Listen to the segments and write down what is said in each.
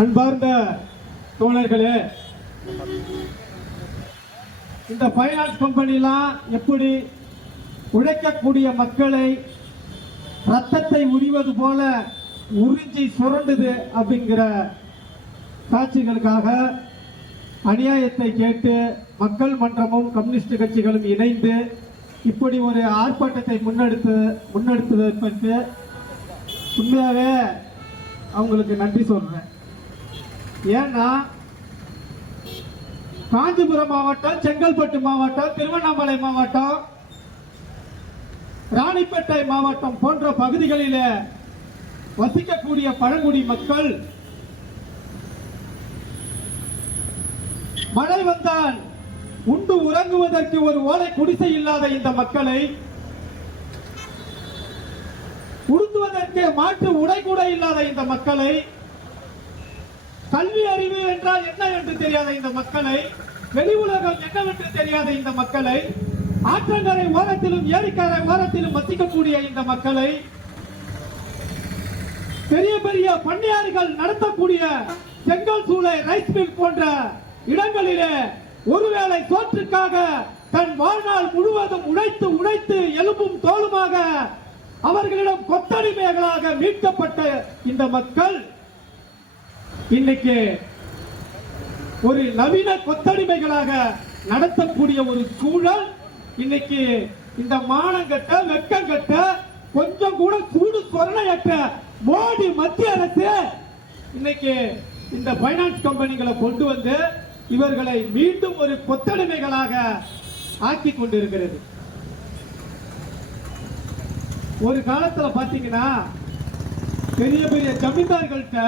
அன்பார்ந்த தோழர்களே, இந்த பைனான்ஸ் கம்பெனிலாம் எப்படி உழைக்கக்கூடிய மக்களை ரத்தத்தை உரிவது போல உறிஞ்சி சுரண்டுது அப்படிங்கிற சாட்சிகளுக்காக அநியாயத்தை கேட்டு மக்கள் மன்றமும் கம்யூனிஸ்ட் கட்சிகளும் இணைந்து இப்படி ஒரு ஆர்ப்பாட்டத்தை முன்னெடுத்ததற்கு உண்மையாகவே அவங்களுக்கு நன்றி சொல்றேன். ஏன்னா காஞ்சிபுரம் மாவட்டம், செங்கல்பட்டு மாவட்டம், திருவண்ணாமலை மாவட்டம், ராணிப்பேட்டை மாவட்டம் போன்ற பகுதிகளில் வசிக்கக்கூடிய பழங்குடி மக்கள் மழை வந்தால் உண்டு உறங்குவதற்கு ஒரு ஓலை குடிசை இல்லாத இந்த மக்களை, உடுத்துவதற்கு மாற்று உடை கூட இல்லாத இந்த மக்களை, கல்வி அறிவு என்றால் என்ன என்று தெரியாத இந்த மக்களை, வெளி உலகம் என்னவென்று தெரியாத இந்த மக்களை, ஆற்றங்கரை ஓரத்திலும் ஏரிக்கரை ஓரத்திலும் வசிக்கக்கூடிய இந்த மக்களை, பெரிய பெரிய பண்ணையாறுகள் நடத்தக்கூடிய செங்கல் சூளை, ரைஸ் மில் போன்ற இடங்களிலே ஒருவேளை சோற்றுக்காக தன் வாழ்நாள் முழுவதும் உழைத்து உழைத்து எலும்பும் தோலுமாக அவர்களிடம் கொத்தடிமைகளாக மீட்கப்பட்ட இந்த மக்கள் இன்னைக்கு ஒரு நவீன கொத்தடிமைகளாக நடத்தக்கூடிய ஒரு சூழல் இன்னைக்கு இந்த மானங்கட்ட வெக்கங்கட்ட கொஞ்சம் கூட சூடு சொரணையற்ற மோடி மத்திய அரசு இன்னைக்கு இந்த பைனான்ஸ் கம்பெனிகளை கொண்டு வந்து இவர்களை மீண்டும் ஒரு கொத்தடிமைகளாக ஆக்கி கொண்டிருக்கிறது. ஒரு காலத்துல பாத்தீங்கன்னா பெரிய பெரிய ஜமீன்தார்கள்ட்ட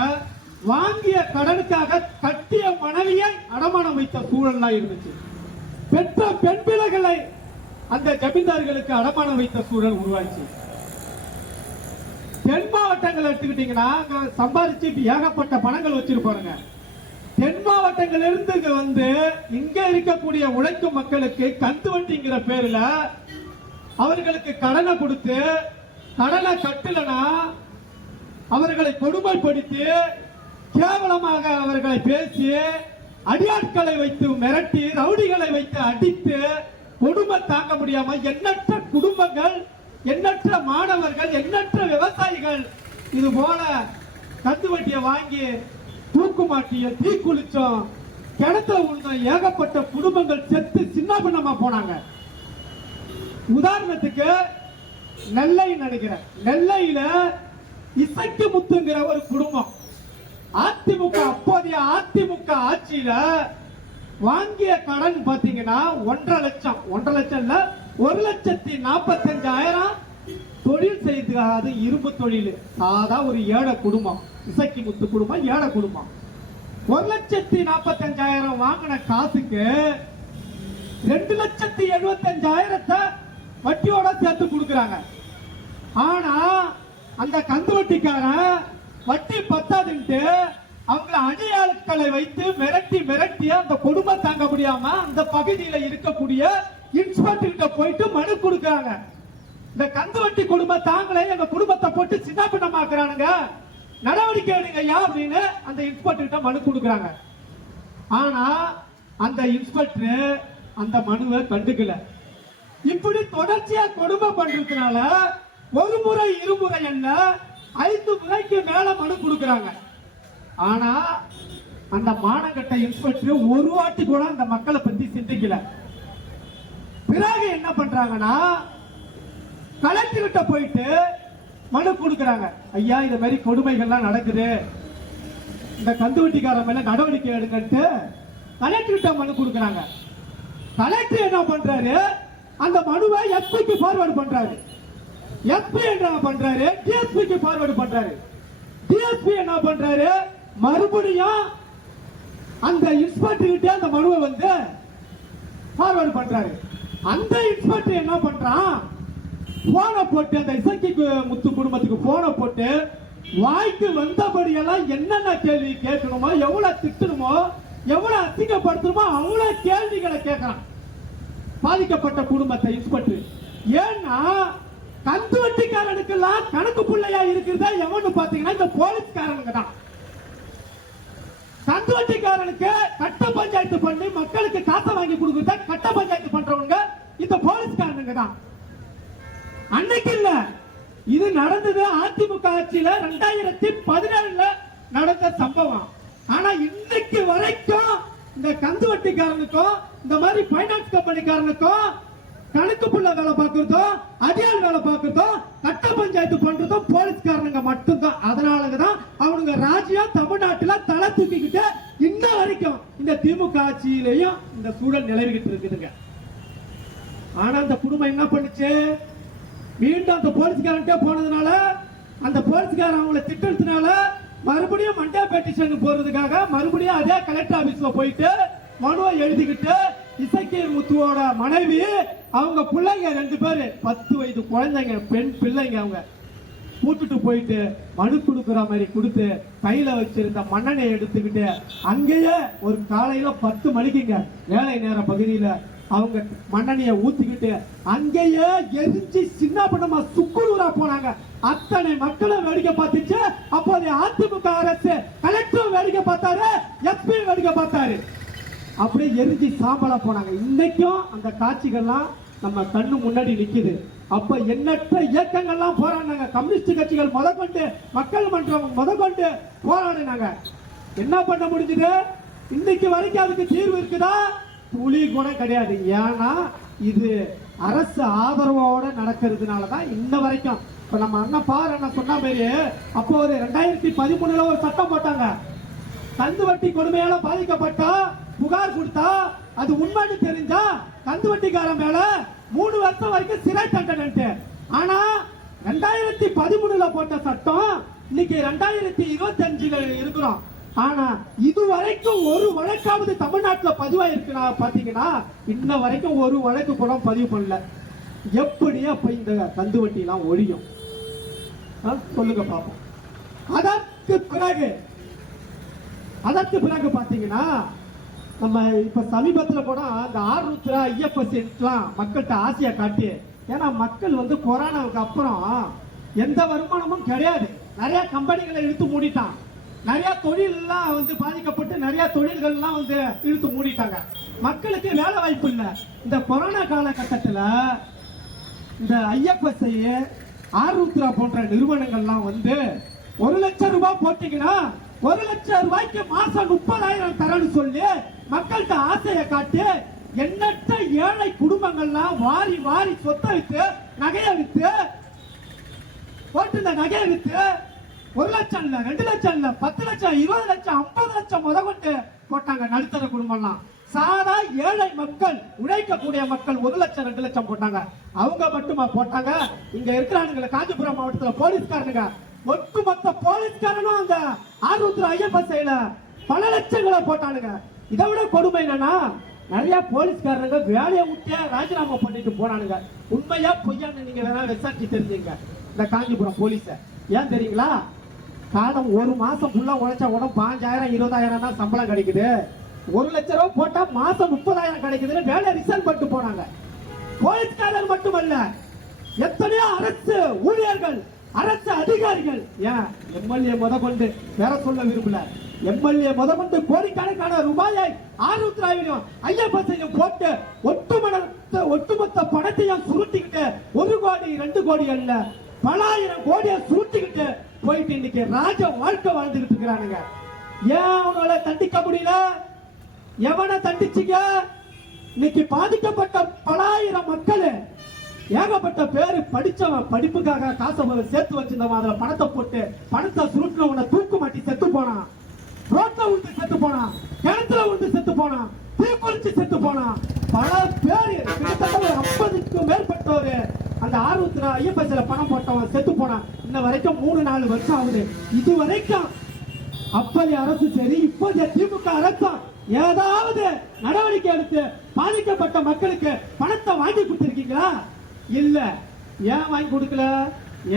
வாங்கிய கடனுக்காக கட்டிய மனைவியை அடமானம் வைத்த சூழல்லாம் இருந்துச்சு. பெற்ற பெண் பிள்ளைகளை அந்த ஜமீன்தார்களுக்கு அடமானம் வைத்த சூழல் உருவாச்சு. தென் மாவட்டங்கள் எடுத்துக்கிட்டீங்கன்னா சம்பாதிச்சு ஏகப்பட்ட பணங்கள் வச்சிருப்பாங்க. தென் மாவட்டங்கள் இருந்து வந்து இங்க இருக்கக்கூடிய உழைக்கும் மக்களுக்கு கந்து வண்டிங்கிற பேர்ல அவர்களுக்கு கடனை கொடுத்து கடனை கட்டலனா அவர்களை கொடுமைப்படுத்தி கேவலமாக அவர்களை பேசி அடியாட்களை வைத்து மிரட்டி ரவுடிகளை வைத்து அடித்து கொடுமை தாங்க முடியாம எண்ணற்ற குடும்பங்கள், எண்ணற்ற மாணவர்கள், எண்ணற்ற விவசாயிகள் இது போல கந்து வட்டியை வாங்கி தூக்குமாட்டிய தீக்குளிச்சோம் கிணத்துல உள்ள ஏகப்பட்ட குடும்பங்கள் செத்து சின்ன பின்னமா போனாங்க. உதாரணத்துக்கு நெல்லை நினைக்கிறேன், நெல்லையில இசைக்கு முத்துங்கிற ஒரு குடும்பம் அதிமுக, அப்போதைய அதிமுக ஆட்சியில வாங்கிய கடன் பாத்தீங்கன்னா 1.5 லட்சம், 1.5 லட்சம் இல்ல 1,45,000 தொழில் செய்து, அது இரும்பு தொழில். சாதா ஒரு ஏழை குடும்பம், இசைக்கு முத்து குடும்பம், ஏழை குடும்பம். 1,45,000 வாங்கின காசுக்கு 2,75,000 வட்டியோட சேர்த்து கொடுக்கறாங்க. ஆனா அந்த கந்து வட்டிக்காரன் வட்டி பத்தாதுன்ட்டு அவங்க அடியாட்களை வைத்து மிரட்டி மிரட்டி அந்த கொடுமை தாங்க முடியாம அந்த பகுதியில் இருக்கக்கூடிய இன்ஸ்பெக்டர் கிட்ட போயிட்டு மனு கொடுக்கறாங்க. இந்த கந்து வட்டி குடும்ப தாங்களே எங்க குடும்பத்தை போட்டு சின்ன பின்னமாக்குறானுங்க, நடவடிக்கை எடுங்க யா அப்படின்னு அந்த இன்ஸ்பெக்டர் கிட்ட மனு கொடுக்கறாங்க. ஆனா அந்த இன்ஸ்பெக்டர் அந்த மனுவை கண்டுக்கல. இப்படி தொடர்ச்சியா கொடுமை பண்றதுனால ஒரு முறை இருமுறை என்ன 5 முறைக்கு மேல மனு கொடுக்கறாங்க. ஆனா அந்த மானங்கட்ட இன்ஸ்பெக்டர் ஒரு வாட்டி கூட அந்த மக்களை பத்தி சிந்திக்கல. பிறகு என்ன பண்றாங்கன்னா கலெக்டர் கிட்ட போயிட்டு மனு கொடுக்கறாங்க. ஐயா இந்த மாதிரி கொடுமைகள்லாம் நடக்குது, இந்த கந்து வட்டிக்கார மேல நடவடிக்கை எடுங்கட்டு கலெக்டர் கிட்ட மனு கொடுக்கறாங்க. கலெக்டர் என்ன பண்றாரு, அந்த மனுவை எஸ்பிக்கு ஃபார்வர்ட் பண்றாரு. எஸ்பி என்ன பண்றாரு, டிஎஸ்பிக்கு ஃபார்வர்ட் பண்றாரு. டிஎஸ்பி என்ன பண்றாரு, மறுபடியும் அந்த இன்ஸ்பெக்டர் கிட்ட அந்த மனுவை வந்து ஃபார்வர்ட் பண்றாரு. அந்த இன்ஸ்பெக்டர் என்ன பண்றான், போனை போட்டு அந்த இசைக்கு முத்து குடும்பத்துக்கு போனை போட்டு வாய்க்கு வந்தபடியெல்லாம் என்னென்ன கேள்வி கேட்கணுமோ, எவ்வளவு திட்டணுமோ, எவ்வளவு அசிங்கப்படுத்தணுமோ அவ்வளவு கேள்விகளை கேட்கறான் பாதிக்கப்பட்ட குடும்பத்தை இன்ஸ்பெக்டர். ஏன்னா கந்து வட்டிக்காரனுக்கு எல்லாம் கணக்கு பிள்ளையா இருக்கிறதா எவனு பாத்தீங்கன்னா இந்த போலீஸ்காரனுங்க தான். கந்துவட்டிக்காரனுக்கு கட்ட பஞ்சாயத்து பண்ணி மக்களுக்கு காசை வாங்கி கொடுக்குறத கட்ட பஞ்சாயத்து பண்றவங்க இந்த போலீஸ்காரனுங்க தான். அன்னைக்கு இல்ல, இது நடந்தது அதிமுக ஆட்சியில 2017 நடந்த சம்பவம். ஆனா இன்னைக்கு வரைக்கும் இந்த கந்துவட்டிக்காரனுக்கும் இந்த மாதிரி பைனான்ஸ் கம்பெனிக்காரனுக்கும் கணக்கு புள்ள வேலை பார்க்கறதோ அடியால் வேலை பார்க்கறதோ கட்ட பஞ்சாயத்து பண்றதோ போலீஸ்காரனுங்க மட்டும்தான். அதனாலதான் அவனுங்க ராஜ்யம் தமிழ்நாட்டுல தலை தூக்கிக்கிட்டு இன்ன வரைக்கும் இந்த திமுக ஆட்சியிலையும் இந்த சூழல் நிலவிக்கிட்டு இருக்குதுங்க. ஆனா அந்த குடும்பம் என்ன பண்ணுச்சு, மீண்டும் அந்த போலீஸ்காரன்ட்டே போனதுனால அந்த போலீஸ்காரன் அவங்களை திட்டத்தினால மறுபடியும் மண்டே பெட்டிஷன் போறதுக்காக மறுபடியும் அதே கலெக்டர் ஆபீஸ்ல போயிட்டு மனுவை எழுதிக்கிட்டு இசைக்கீர் முத்துவோட மனைவி அவங்க பிள்ளைங்க 2 பேரு 10 வயது குழந்தைங்க, பெண் பிள்ளைங்க, அவங்க கூட்டுட்டு போயிட்டு மனு கொடுக்குற மாதிரி கொடுத்து கையில வச்சிருந்த மண்ணெண்ணெய் எடுத்துக்கிட்டு அங்கேயே ஒரு காலையில 10 மணிக்குங்க வேலை நேர பகுதியில அவங்க மண்ணெண்ணைய ஊத்திக்கிட்டு அங்கேயே எரிஞ்சு சின்ன பண்ணமா சுக்குநூறா போனாங்க. அத்தனை மக்களும் வேடிக்கை பார்த்துச்சு. அப்போதைய அதிமுக அரசு கலெக்டரும் வேடிக்கை பார்த்தாரு, எஸ்பி வேடிக்கை பார்த்தாரு. அப்படியே எரிஞ்சு சாம்பலா போனாங்க. இன்னைக்கும் அந்த காட்சிகள்லாம் நம்ம கண்ணு முன்னாடி நிக்குது. அப்ப எண்ணற்ற இயக்கங்கள்லாம் போராடினாங்க. கம்யூனிஸ்ட் கட்சிகள் முதற்கொண்டு, மக்கள் மன்றம் முதற்கொண்டு போராடினாங்க. என்ன பண்ண முடிஞ்சது? இன்னைக்கு வரைக்கும் அதுக்கு தீர்வு இருக்குதா? துளி கூட கிடையாது. ஏன்னா இது அரசு ஆதரவோட நடக்கிறதுனாலதான் இன்ன வரைக்கும். இப்ப நம்ம அண்ணன் பாரு அண்ணன் சொன்ன மாதிரி அப்போ ஒரு 2013 ஒரு சட்டம் போட்டாங்க. கந்துவட்டி கொடுமையால பாதிக்கப்பட்டா புகார் கொடுத்தா அது உண்மைன்னு தெரிஞ்சா கந்துவட்டிக்காரன் மேல 3 வருஷம் வரைக்கும் சிறை தண்டனை. ஆனா 2013 போட்ட சட்டம் இன்னைக்கு 2025 இருக்கிறோம். ஆனா இதுவரைக்கும் ஒரு வழக்காவது தமிழ்நாட்டில் பதிவாயிருக்குன்னா பாத்தீங்கன்னா இன்ன வரைக்கும் ஒரு வழக்கு கூட பதிவு பண்ணல. எப்படி அப்ப இந்த கந்துவட்டி எல்லாம் ஒழியும் சொல்லுங்க பாப்போம். அதற்கு பிறகு பாத்தீங்கன்னா நம்ம இப்ப சமீபத்துல கூட இந்த ஆருத்ரா ஐயப்ப சென்ட்லாம் மக்கள்கிட்ட ஆசையா காட்டி, ஏன்னா மக்கள் வந்து கொரோனாவுக்கு அப்புறம் எந்த வருமானமும் கிடையாது, நிறைய கம்பெனிகளை இழுத்து மூடிட்டான், நிறைய தொழில் எல்லாம் வந்து பாதிக்கப்பட்டு நிறைய தொழில்கள் எல்லாம் வந்து இழுத்து மூடிட்டாங்க, மக்களுக்கு வேலை வாய்ப்பு இல்லை. இந்த கொரோனா காலகட்டத்தில் இந்த ஐஎஃப்எஸ்ஐ ஆருத்ரா போன்ற நிறுவனங்கள்லாம் வந்து 1 லட்சம் ரூபாய் போட்டீங்கன்னா 1 லட்சம் ரூபாய்க்கு மாசம் 30,000 தரன்னு சொல்லி மக்கள்கிட்ட ஆசையை காட்டி எண்ணற்ற ஏழை குடும்பங்கள்லாம் வாரி வாரி சொத்தை வித்து நகையை வித்து போட்டு இந்த நகையை வித்து 1 லட்சம் இல்ல 2 லட்சம் இல்ல 10 லட்சம் 20 லட்சம் 50 லட்சம் முதற்கொண்டு போட்டாங்க. நடுத்தர குடும்பம்லாம் சாதா ஏழை மக்கள் உழைக்கக்கூடிய மக்கள் 1 லட்சம் 2 லட்சம் போட்டாங்க. அவங்க மட்டுமா போட்டாங்க? இங்க இருக்கிறானுங்க காஞ்சிபுரம் மாவட்டத்தில் போலீஸ்காரனுங்க, ஒட்டுமொத்த போலீஸ்காரனும் அந்த ஆருத்ரா ஐயப்ப பல லட்சங்களை போட்டானுங்க. இதை விட கொடுமை என்னன்னா நிறைய போலீஸ்காரங்க வேலையை விட்டே ராஜினாமா பண்ணிட்டு போனானுங்க. உண்மையா பொய்யான்னு நீங்க வேணா விசாரிச்சு தெரிஞ்சுங்க. இந்த காஞ்சிபுரம் போலீஸ ஏன் தெரியுங்களா? காலம் 1 மாசம் ஃபுல்லா உழைச்சா உடம்பு 5,000 20,000 தான் சம்பளம் கிடைக்குது. 1 லட்சம் ரூபாய் போட்டா மாசம் 30,000 கிடைக்குதுன்னு வேலை ரிசைன் பண்ணிட்டு போனாங்க. போலீஸ்காரர் மட்டுமல்ல, எத்தனையோ அரசு ஊழியர்கள், அரசு அதிகாரிகள், ஏன் எம்எல்ஏ முதற்கொண்டு வேற சொல்ல விரும்பல, எம்எல்ஏ முதற்கொண்டு கோடிக்கணக்கான ரூபாயை ஆருத்ராவிலும் ஐயப்பத்தையும் போட்டு ஒட்டுமொத்த பணத்தையும் சுருட்டிக்கிட்டு 1 கோடி 2 கோடி அல்ல பல ஆயிரம் கோடியை சுருட்டிக்கிட்டு போயிட்டு இன்னைக்கு ராஜ வாழ்க்கை வாழ்ந்துகிட்டு இருக்கிறானுங்க. ஏன் அவனால தண்டிக்க முடியல? எவனை தண்டிச்சீங்க? இன்னைக்கு பாதிக்கப்பட்ட பல ஆயிரம் மக்கள், ஏகப்பட்ட பேரு படிச்சவன், படிப்புக்காக காசை சேர்த்து வச்சிருந்தவன் அதுல பணத்தை போட்டு பணத்தை சுருட்டினவனை தூக்கு மாட்டி செத்து போனான், ரோட்ல விட்டு செத்து போனான், கிணத்துல விட்டு செத்து போனான், தீக்குளிச்சு செத்து போனான். பல பேர் கிட்டத்தட்ட 50க்கும் மேற்பட்டோரு அந்த ஆருத்ரா ஐயப்ப பணம் போட்டவன் செத்து போனான். இன்ன வரைக்கும் 3-4 வருஷம் ஆகுது. இது வரைக்கும் அப்போதைய அரசு சரி இப்போதைய திமுக அரசு ஏதாவது நடவடிக்கை எடுத்து பாதிக்கப்பட்ட மக்களுக்கு பணத்தை வாங்கி கொடுத்திருக்கீங்களா? இல்ல. ஏன் வாங்கி கொடுக்கல?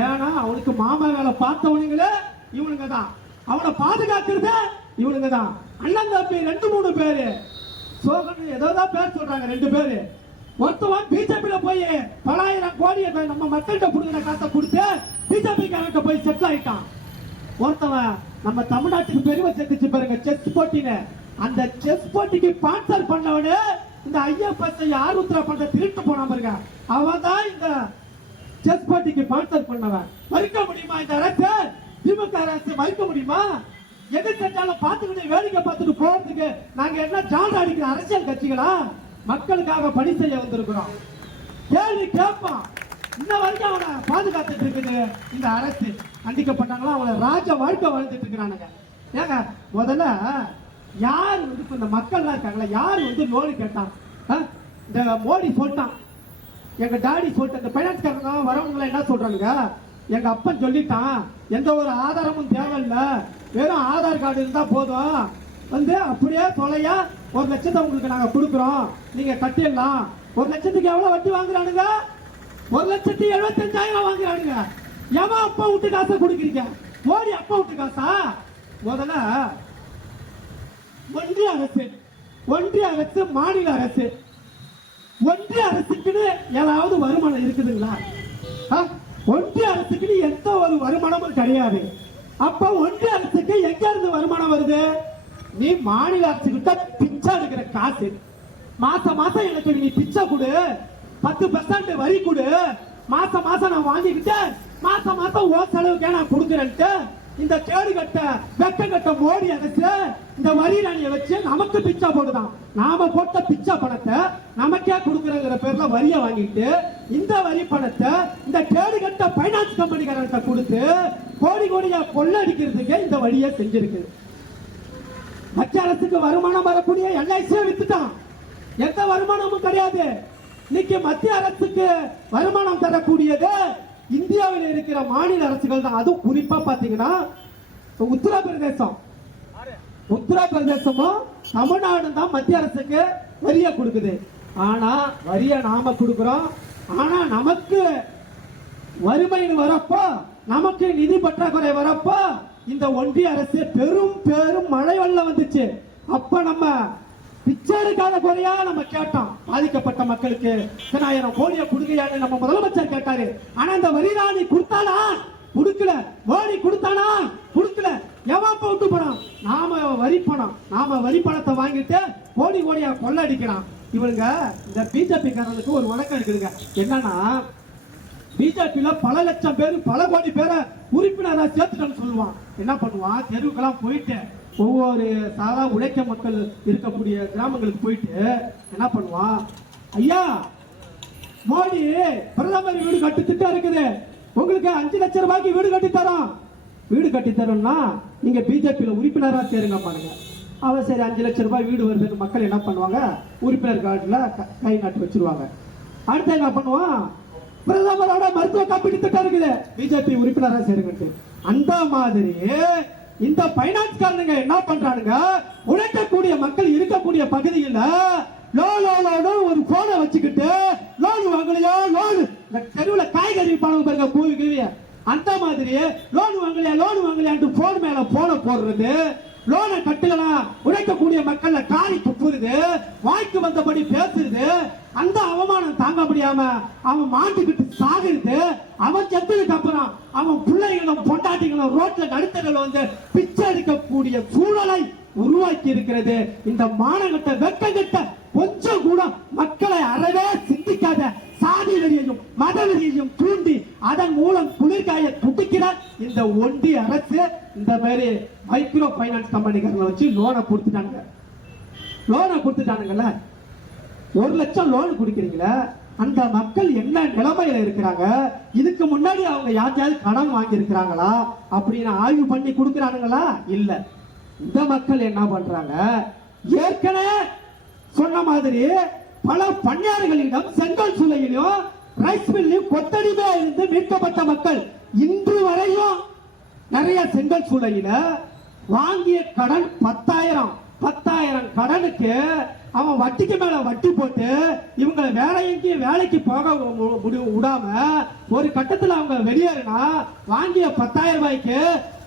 ஏன்னா அவனுக்கு மாமா வேலை பார்த்தவனுங்களே இவனுங்க தான், அவனை பாதுகாக்கிறது இவனுங்க தான். அண்ணன் தம்பி 2-3 பேரு சோகன் ஏதோதான் பேர் சொல்றாங்க. 2 பேரு, ஒருத்தவன் பிஜேபியில போய் பல ஆயிரம் கோடியை நம்ம மக்கள்கிட்ட புடுங்கின காசை கொடுத்து பிஜேபி காரங்க போய் செட்டில் ஆயிட்டான். ஒருத்தவன் நம்ம தமிழ்நாட்டுக்கு பெருமை சேர்த்துச்சு பாருங்க செஸ் போட்டின்னு. அந்த செஸ் போட்டிக்கு ஸ்பான்சர் பண்ணவனே இந்த ஐஎஃப்எஸ் ஆருத்ரா பண்ற திருட்டு போன பாருங்க, அவன் தான் இந்த செஸ் போட்டிக்கு ஸ்பான்சர் பண்ணவன். மறுக்க முடியுமா இந்த அரசு? திமுக அரசு மறுக்க முடியுமா? எது செஞ்சாலும் பார்த்துக்கிட்டு வேடிக்கை பார்த்துட்டு போறதுக்கு நாங்க என்ன ஜான் அடிக்கிற அரசியல் கட்சிகளா? மக்களுக்காக பணி செய்ய வந்திருக்கிறோம். கேள்வி கேட்பான். இன்ன வரைக்கும் அவனை பாதுகாத்துட்டு இருக்குது இந்த அரசு. அண்டிக்கப்பட்டாங்களா அவனை ராஜ வாழ்க்கை வாழ்ந்துட்டு இருக்கிறானுங்க. ஏங்க முதல்ல யார் வந்து இப்ப இந்த மக்கள்லாம் இருக்காங்களா, யார் வந்து லோன் கேட்டான்? இந்த மோடி சொல்லிட்டான், எங்க டாடி சொல்லிட்டு இந்த பைனான்ஸ்காரங்க வரவங்களை என்ன சொல்றாங்க, எங்க அப்பன் சொல்லிட்டான் எந்த ஒரு ஆதாரமும் தேவையில்லை, வெறும் ஆதார் கார்டு இருந்தா போதும், வந்து அப்படியே தொலையா 1 லட்சத்தை உங்களுக்கு நாங்க கொடுக்குறோம், நீங்க கட்டிடலாம். 1 லட்சத்துக்கு எவ்வளவு வட்டி வாங்குறானுங்க? 1,75,000 வாங்குறானுங்க. எவன் அப்பா விட்டு காசை கொடுக்குறீங்க? மோடி அப்பா விட்டு காசா? முதல்ல ஒன்றிய அரசு மாநில அரசு, ஒன்றிய அரசுக்குன்னு ஏதாவது வருமானம் இருக்குதுங்களா? ஒன்றிய அரசுக்கு எந்த ஒரு வருமானமும் கிடையாது. அப்ப ஒன்றிய அரசுக்கு எங்க இருந்து வருமானம் வருது? நீ மாநில அரசுகிட்ட பிச்சை எடுக்கிற காசு. மாசம் மாசம் எனக்கு நீ பிச்சை கொடு, 10% வரி கொடு, மாசம் மாசம் நான் வாங்கிக்கிட்டு மாசம் மாசம் ஓ செலவுக்கே நான் கொடுக்குறேன்ட்டு இந்த கேடு கட்ட வெக்க கட்ட மோடி அரசு இந்த வரி ராணியை வச்சு நமக்கு பிச்சை போடுதான். நாம போட்ட பிச்சை பணத்தை நமக்கே கொடுக்குறங்கிற பேர்ல வரியை வாங்கிட்டு இந்த வரி பணத்தை இந்த கேடு கட்ட பைனான்ஸ் கம்பெனிக்காரர்கிட்ட கொடுத்து கோடி கோடியா கொள்ளடிக்கிறதுக்கு இந்த வழியை செஞ்சிருக்கு. மத்திய அரசுக்கு வருமானம் வரக்கூடிய எல்ஐசியை வித்துட்டான். எந்த வருமானமும் கிடையாது. இன்னைக்கு மத்திய அரசுக்கு வருமானம் தரக்கூடியது இந்தியாவில் இருக்கிற மாநில அரசுகள் தான். அதுவும் குறிப்பா பாத்தீங்கன்னா உத்தரப்பிரதேசமும் தமிழ்நாடு தான் மத்திய அரசுக்கு வரிய கொடுக்குது. ஆனா வரிய நாம கொடுக்கிறோம். ஆனா நமக்கு வறுமைன்னு வரப்போ, நமக்கு நிதி பற்றாக்குறை வரப்போ இந்த ஒன்றிய அரசு பெரும் பெரும் மழை வெள்ளம் வந்துச்சு. அப்ப நம்ம பிச்சை எடுக்காத குறையா நம்ம கேட்டோம். பாதிக்கப்பட்ட மக்களுக்கு 10,000 கோடியை கொடுக்கையான்னு நம்ம முதலமைச்சர் கேட்டாரு. ஆனா இந்த வரிராணி கொடுத்தானா? கொடுக்கல. மோடி கொடுத்தானா? கொடுக்கல. எவன் விட்டு போறான்? நாம வரி பணத்தை வாங்கிட்டு கோடி கோடியா கொள்ளடிக்கிறான். இவங்க இந்த பிஜேபி காரர்களுக்கு ஒரு வழக்கம் இருக்குதுங்க. என்னன்னா பிஜேபியில பல லட்சம் பேர் பல கோடி பேரை உறுப்பினரா சேர்த்துட்டோம்னு சொல்லுவான். என்ன பண்ணுவான்? தெருவுக்கெல்லாம் போயிட்டு ஒவ்வொரு சாதா உழைக்க மக்கள் இருக்கக்கூடிய கிராமங்களுக்கு போயிட்டு என்ன பண்ணுவான்? ஐயா, மோடி பிரதமர் வீடு கட்டி திட்டம் இருக்குது, உங்களுக்கு 5 லட்சம் ரூபாய்க்கு வீடு கட்டி தரோம். வீடு கட்டி தரோம்னா நீங்க பிஜேபியில உறுப்பினரா சேருங்க பாருங்க. அவன் சரி 5 லட்சம் ரூபாய் வீடு வருதுன்னு மக்கள் என்ன பண்ணுவாங்க? உறுப்பினர் கார்டுல கை நாட்டு வச்சிருவாங்க. அடுத்து என்ன பண்ணுவான்? பிரதமரோட மருத்துவ காப்பீடு திட்டம் இருக்குது, பிஜேபி உறுப்பினரா சேருங்க. அந்த மாதிரி இந்த பைனான்ஸ் காரனுங்க என்ன பண்றானுங்க? உழைக்கக்கூடிய மக்கள் இருக்கக்கூடிய பகுதியில் ஒரு போனை வச்சுக்கிட்டு லோன் வாங்கலையா, லோன் தெருவுல காய்கறி பணம் பாருங்க பூவி, அந்த மாதிரி லோன் வாங்கலையான்னு போன் மேல போன போடுறது, லோனை கட்டலாம் உழைக்கக்கூடிய மக்கள் காரி துப்புறது, வாய்க்கு வந்தபடி பேசுறது, அந்த அவமானம் தாங்க முடியாம அவன் மாட்டிக்கிட்டு சாகுறது. அவன் செத்ததுக்கு அப்புறம் அவன் பிள்ளைகளும் பொண்டாட்டிகளும் ரோட்ல நடுத்தரில் வந்து பிச்சை எடுக்கக்கூடிய சூழலை உருவாக்கி இருக்கிறது இந்த மானகட்ட வெட்டகட்ட. கொஞ்சம் கூட மக்களை அறவே சிந்திக்காத சாதி வெறியையும் மத வெறியையும் தூண்டி அதன் மூலம் குளிர்காய துடிக்கிற இந்த ஒன்றிய அரசு இந்த மாதிரி மைக்ரோ பைனான்ஸ் கம்பெனிகளை வச்சு லோனை கொடுத்துட்டானுங்கல்ல. 1 லட்சம் லோன் கொடுக்கிறீங்களா? அந்த மக்கள் என்ன நிலைமையில இருக்கிறாங்க? இதுக்கு முன்னாடி அவங்க யாரையாவது கடன் வாங்கி இருக்கிறாங்களா அப்படின்னு ஆய்வு பண்ணி கொடுக்கிறானுங்களா? இல்ல. இந்த மக்கள் என்ன பண்றாங்க? ஏற்கனவே சொன்ன மாதிரி பல பண்ணையார்களிடம் செங்கல் சூளையிலும் ரைஸ் மில்லையும் கொத்தடிமையா இருந்து மீட்கப்பட்ட மக்கள் இன்று வரையும் நிறைய செங்கல் சூளையில வாங்கிய கடன் 10,000 கடனுக்கு அவன் வட்டிக்கு மேல வட்டி போட்டு இவங்களை வேலைக்கு போக விடாம ஒரு கட்டத்துல அவங்க வெளியேறினா வாங்கிய 10,000 ரூபாய்க்கு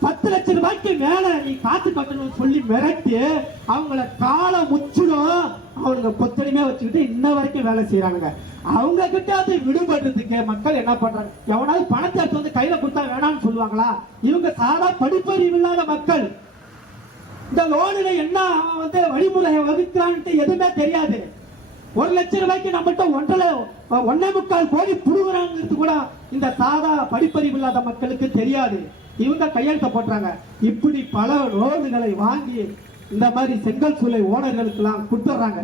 10 லட்சம் ரூபாய்க்கு மேல நீ காசு கட்டணும்னு சொல்லி மிரட்டி அவங்கள காலை முச்சிடும் அவனுங்க கொத்தடிமையா வச்சுக்கிட்டு இன்ன வரைக்கும் வேலை செய்யறானுங்க. அவங்க கிட்ட அது விடுபடுறதுக்கு மக்கள் என்ன பண்றாங்க? எவனாவது பணத்தை எடுத்து வந்து கையில கொடுத்தா வேணாம்னு சொல்லுவாங்களா? இவங்க சாதா படிப்பறிவு இல்லாத மக்கள். இந்த லோனில என்ன வந்து வழிமுறையை வகுக்கிறான்ட்டு எதுவுமே தெரியாது. 1 லட்சம் ரூபாய்க்கு நம்மகிட்ட 1.25 கோடி புடுங்குறாங்கிறது கூட இந்த சாதா படிப்பறிவு இல்லாத மக்களுக்கு தெரியாது. இவங்க கையெழுத்த போட்டாங்க. இப்படி பல லோன்களை வாங்கி இந்த மாதிரி செங்கல் சூளை ஓனர்களுக்கு எல்லாம் கொடுத்துறாங்க.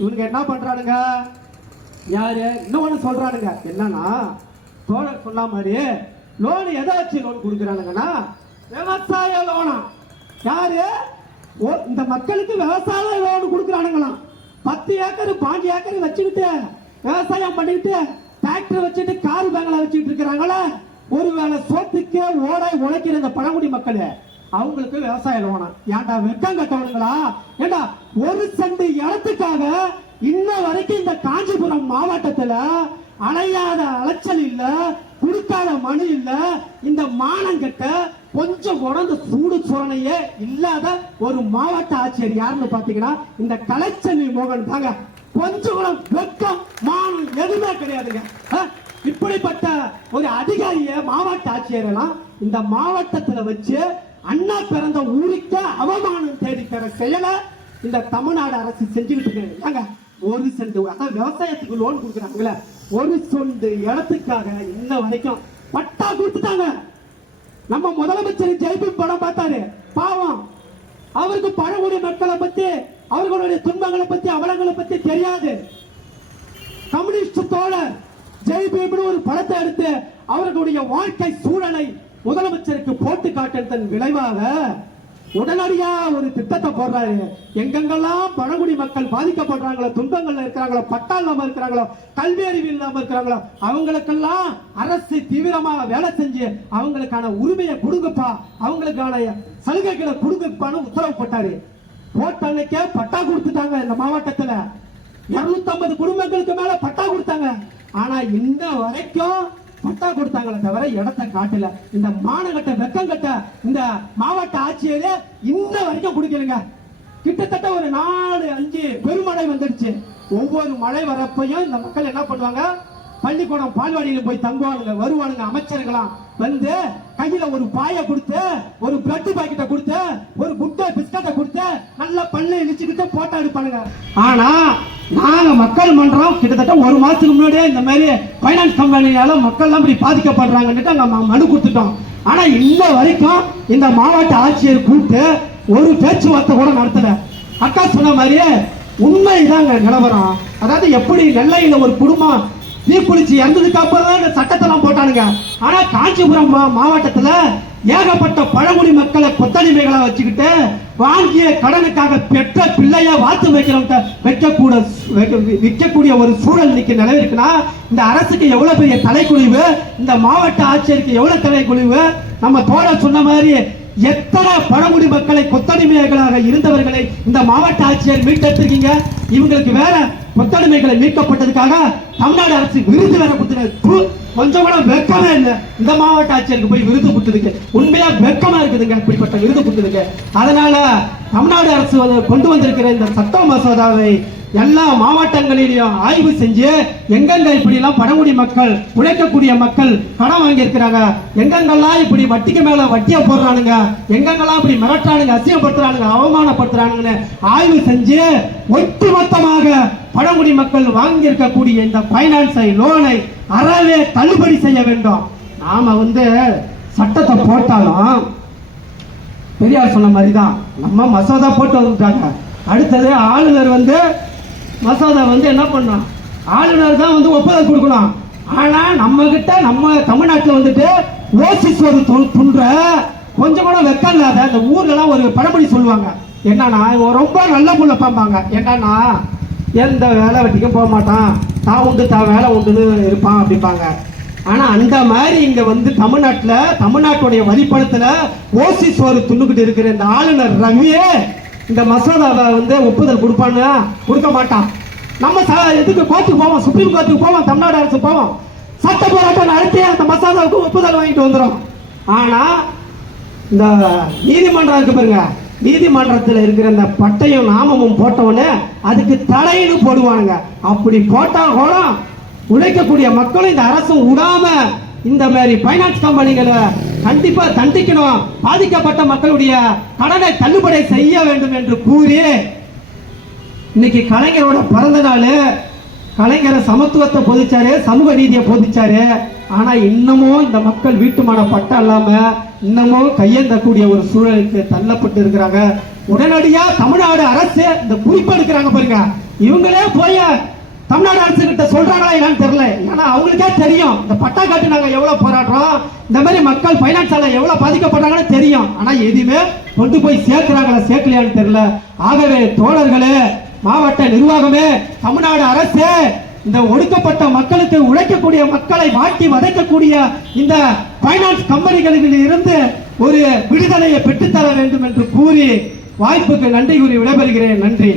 இவங்க என்ன பண்றானுங்க? யாரு இன்னொன்னு சொல்றானுங்க என்னன்னா, தோழர் சொன்ன மாதிரி லோன் எதை வச்சு லோன் கொடுக்குறானுங்கன்னா விவசாய லோனா. யாரு இந்த மக்களுக்கு விவசாய லோன் கொடுக்குறானுங்களாம். 10 ஏக்கர் 5 ஏக்கர் வச்சுக்கிட்டு விவசாயம் பண்ணிக்கிட்டு டிராக்டர் வச்சுட்டு கார் பேங்க்ல வச்சுட்டு இருக்கிறாங்களே, ஒருவேளை சோத்துக்கே ஓடாய் உழைக்கிற இந்த பழங்குடி மக்கள் அவங்களுக்கு விவசாய லோனா. ஏன்டா வெக்கம் கட்டவனுங்களா? ஏண்டா ஒரு சென்ட் இடத்துக்காக இன்ன வரைக்கும் இந்த காஞ்சிபுரம் மாவட்டத்துல அலையாத அலைச்சல் இல்ல, குடுக்காத மனு இல்ல. இந்த மானங்கட்ட கொஞ்சம் உடந்து சூடு சுரணையே இல்லாத ஒரு மாவட்ட ஆட்சியர் யாருன்னு பாத்தீங்கன்னா இந்த கலைச்செல்வி மோகன் தாங்க. கொஞ்சம் கூட வெக்கம் மானம் எதுவுமே கிடையாதுங்க. இப்படிப்பட்ட ஒரு அதிகாரிய மாவட்ட ஆட்சியர் எல்லாம் இந்த மாவட்டத்துல வச்சு அண்ணா பிறந்த ஊருக்கு அவமானம் தேடி தர செயலை இந்த தமிழ்நாடு அரசு செஞ்சுக்கிட்டு இருக்காங்க. ஒரு சென்ட் அதாவது விவசாயத்துக்கு லோன் கொடுக்குறாங்களே, ஒரு சொண்டு இடத்துக்காக இன்ன வரைக்கும் பட்டா கொடுத்துட்டாங்க. நம்ம முதலமைச்சர் ஜெய்பி படம் பார்த்தாரு, பாவம் அவருக்கு பழங்குடி மக்களை பத்தி அவர்களுடைய துன்பங்களை பத்தி அவலங்களை பத்தி தெரியாது. கம்யூனிஸ்ட் தோழர் ஜெய்பீம்னு ஒரு படத்தை எடுத்து அவர்களுடைய வாழ்க்கை சூழலை முதலமைச்சருக்கு போட்டு காட்டுறதன் விளைவாக உடனடியா ஒரு திட்டத்தை போடுறாரு. எங்கெங்கெல்லாம் பழங்குடி மக்கள் பாதிக்கப்படுறாங்களோ, துன்பங்கள்ல இருக்கிறாங்களோ, பட்டா இல்லாம இருக்கிறாங்களோ, கல்வி அறிவு இல்லாம இருக்கிறாங்களோ, அவங்களுக்கெல்லாம் அரசு தீவிரமா வேலை செஞ்சு அவங்களுக்கான உரிமையை கொடுங்கப்பா, அவங்களுக்கான சலுகைகளை கொடுங்கப்பான்னு உத்தரவு போட்டாரு. போட்ட அன்னைக்கே பட்டா கொடுத்துட்டாங்க. இந்த மாவட்டத்துல 250 குடும்பங்களுக்கு மேல பட்டா கொடுத்தாங்க. ஆனா இன்ன வரைக்கும் பட்டா கொடுத்தாங்களே தவிர இடத்தை காட்டல. இந்த மாநகட்ட வெக்கம் கட்ட இந்த மாவட்ட ஆட்சியரே இன்ன வரைக்கும் கொடுக்கலங்க. கிட்டத்தட்ட ஒரு 4-5 பெருமழை வந்துடுச்சு. ஒவ்வொரு மழை வரப்பையும் இந்த மக்கள் என்ன பண்ணுவாங்க? பள்ளிக்கூடம் பால்வாடியில போய் தங்குவானுங்க, வருவானுங்க. அமைச்சர்களாம் வந்து கையில ஒரு பாயை கொடுத்து, ஒரு பிரெட் பாக்கெட்டை கொடுத்து, ஒரு முட்டை பிஸ்கட்டை கொடுத்து நல்லா பல்ல இழிச்சுக்கிட்டு போட்டோ எடுப்பானுங்க. ஆனா நாங்க மக்கள் மன்றம் கிட்டத்தட்ட 1 மாசத்துக்கு முன்னாடியே இந்த மாதிரி பைனான்ஸ் கம்பெனியால மக்கள் எல்லாம் இப்படி பாதிக்கப்படுறாங்கன்னு அங்க மனு கொடுத்துட்டோம். ஆனா இன்ன வரைக்கும் இந்த மாவட்ட ஆட்சியர் கூப்பிட்டு ஒரு பேச்சுவார்த்தை கூட நடத்தல. அக்கா சொன்ன மாதிரியே உண்மைதாங்க நிலவரம். அதாவது எப்படி நெல்லையில ஒரு குடும்பம் தீக்குளிச்சு இறந்ததுக்கு அப்புறம் தான் இந்த சட்டத்தெல்லாம் போட்டானுங்க. ஆனா காஞ்சிபுரம் மாவட்டத்துல ஏகப்பட்ட பழங்குடி மக்களை கொத்தடிமைகளா வச்சுக்கிட்டு வாங்கிய கடனுக்காக பெற்ற பிள்ளைய வாத்து விற்கக்கூடிய ஒரு சூழல் இன்னைக்கு நிலவிருக்குன்னா இந்த அரசுக்கு எவ்வளவு பெரிய தலைக்குழிவு, இந்த மாவட்ட ஆட்சியருக்கு எவ்வளவு தலைக்குழிவு. நம்ம தோழ சொன்ன மாதிரி எத்தனை பழங்குடி மக்களை கொத்தடிமைகளாக இருந்தவர்களை இந்த மாவட்ட ஆட்சியர் மீட்டெடுத்திருக்கீங்க. இவங்களுக்கு வேற கொத்தடிமைகளை மீட்கப்பட்டதுக்காக தமிழ்நாடு அரசு விருது வேற கொடுத்துருக்கு. கொஞ்சம் கூட வெக்கமே இல்லை. இந்த மாவட்ட ஆட்சியருக்கு போய் விருது கொடுத்ததுக்கு உண்மையா வெக்கமா இருக்குதுங்க. இப்படிப்பட்ட விருது கொடுத்ததுக்கு அதனால தமிழ்நாடு அரசு கொண்டு வந்திருக்கிற இந்த சட்ட மசோதாவை எல்லா மாவட்டங்களிலும் ஆய்வு செஞ்சு எங்கெங்க இப்படி எல்லாம் பழங்குடி மக்கள் உழைக்கக்கூடிய மக்கள் கடன் வாங்கி இருக்கிறாங்க, எங்கெங்கெல்லாம் இப்படி வட்டிக்கு மேல வட்டியை போடுறானுங்க, எங்கெங்கெல்லாம் இப்படி மிரட்டானுங்க, அசிங்கப்படுத்துறானுங்க, அவமானப்படுத்துறானுங்கன்னு ஆய்வு செஞ்சு ஒட்டுமொத்தமாக பழங்குடி மக்கள் வாங்கி இருக்கக்கூடிய இந்த பைனான்ஸை லோனை அறவே தள்ளுபடி செய்ய வேண்டும். நாம சட்டத்தை போட்டாலும் பெரியார் சொன்ன மாதிரிதான் நம்ம மசோதா போட்டு வந்துட்டாங்க. அடுத்தது ஆளுநர் மசோதா என்ன பண்ணோம்? ஆளுநர் தான் ஒப்புதல் கொடுக்கணும். ஆனா நம்ம கிட்ட நம்ம தமிழ்நாட்டில் ஓசிஸ் ஒரு துன்ற கொஞ்சம் கூட வெக்கம் இல்லாத இந்த ஊர்ல எல்லாம் ஒரு பழமொழி சொல்லுவாங்க. என்னன்னா ரொம்ப நல்ல புள்ள பாம்பாங்க. என்னன்னா எந்த வேலை வெட்டிக்கும் போக மாட்டான், தான் உண்டு தான் வேலை உண்டுன்னு இருப்பான் அப்படிப்பாங்க. ஆனா அந்த மாதிரி இங்க தமிழ்நாட்டுடைய வரிப்பணத்துல ஓசிஸ் ஒரு துண்ணுகிட்டு இருக்கிற இந்த ஆளுநர் ரவியே இந்த மசோதாவை வந்து ஒப்புதல் கொடுப்பான்னு கொடுக்க மாட்டான். நம்ம எதுக்கு கோர்ட்டுக்கு போவோம், சுப்ரீம் கோர்ட்டுக்கு போவோம், தமிழ்நாடு அரசு போவோம், சட்ட போராட்டம் நடத்தி அந்த மசோதாவுக்கு ஒப்புதல் வாங்கிட்டு வந்துடும். ஆனா இந்த நீதிமன்றம் இருக்கு பாருங்க, நீதிமன்றத்தில் இருக்கிற இந்த பட்டையும் நாமமும் போட்டவொடனே அதுக்கு தடைன்னு போடுவானுங்க. அப்படி போட்டா கூட உழைக்கக்கூடிய மக்களும் இந்த அரசும் விடாம இந்த மாதிரி பைனான்ஸ் கம்பெனிகளை கண்டிப்பா தண்டிக்கணும், பாதிக்கப்பட்ட மக்களுடைய கடனை தள்ளுபடி செய்ய வேண்டும் என்று கூறி இன்னைக்கு கலைஞரோட பிறந்த நாள். கலைஞரை சமத்துவத்தை போதிச்சாரு, சமூக நீதியை போதிச்சாரு. ஆனா இன்னமும் இந்த மக்கள் வீட்டுமான பட்டம் இல்லாம இன்னமும் கையேந்தக்கூடிய ஒரு சூழலுக்கு தள்ளப்பட்டு இருக்கிறாங்க. உடனடியா தமிழ்நாடு அரசு இந்த குறிப்பு எடுக்கிறாங்க பாருங்க, இவங்களே போய் தமிழ்நாடு அரசு கிட்ட சொல்றாங்களா என்னன்னு தெரியல. ஏன்னா அவங்களுக்கே தெரியும் இந்த பட்டா காட்டி நாங்க எவ்வளவு போராடுறோம், இந்த மாதிரி மக்கள் பைனான்ஸால எவ்வளவு பாதிக்கப்படுறாங்கன்னு தெரியும். ஆனா எதுவுமே கொண்டு போய் சேர்க்கிறாங்களா சேர்க்கலையான்னு தெரியல. ஆகவே தோழர்களே, மாவட்ட நிர்வாகமே, தமிழ்நாடு அரசு இந்த ஒடுக்கப்பட்ட மக்களுக்கு உழைக்கக்கூடிய மக்களை வாட்டி வதைக்கக்கூடிய இந்த பைனான்ஸ் கம்பெனிகளில் இருந்து ஒரு விடுதலையை பெற்றுத்தர வேண்டும் என்று கூறி வாய்ப்புக்கு நன்றி கூறி விடைபெறுகிறேன். நன்றி.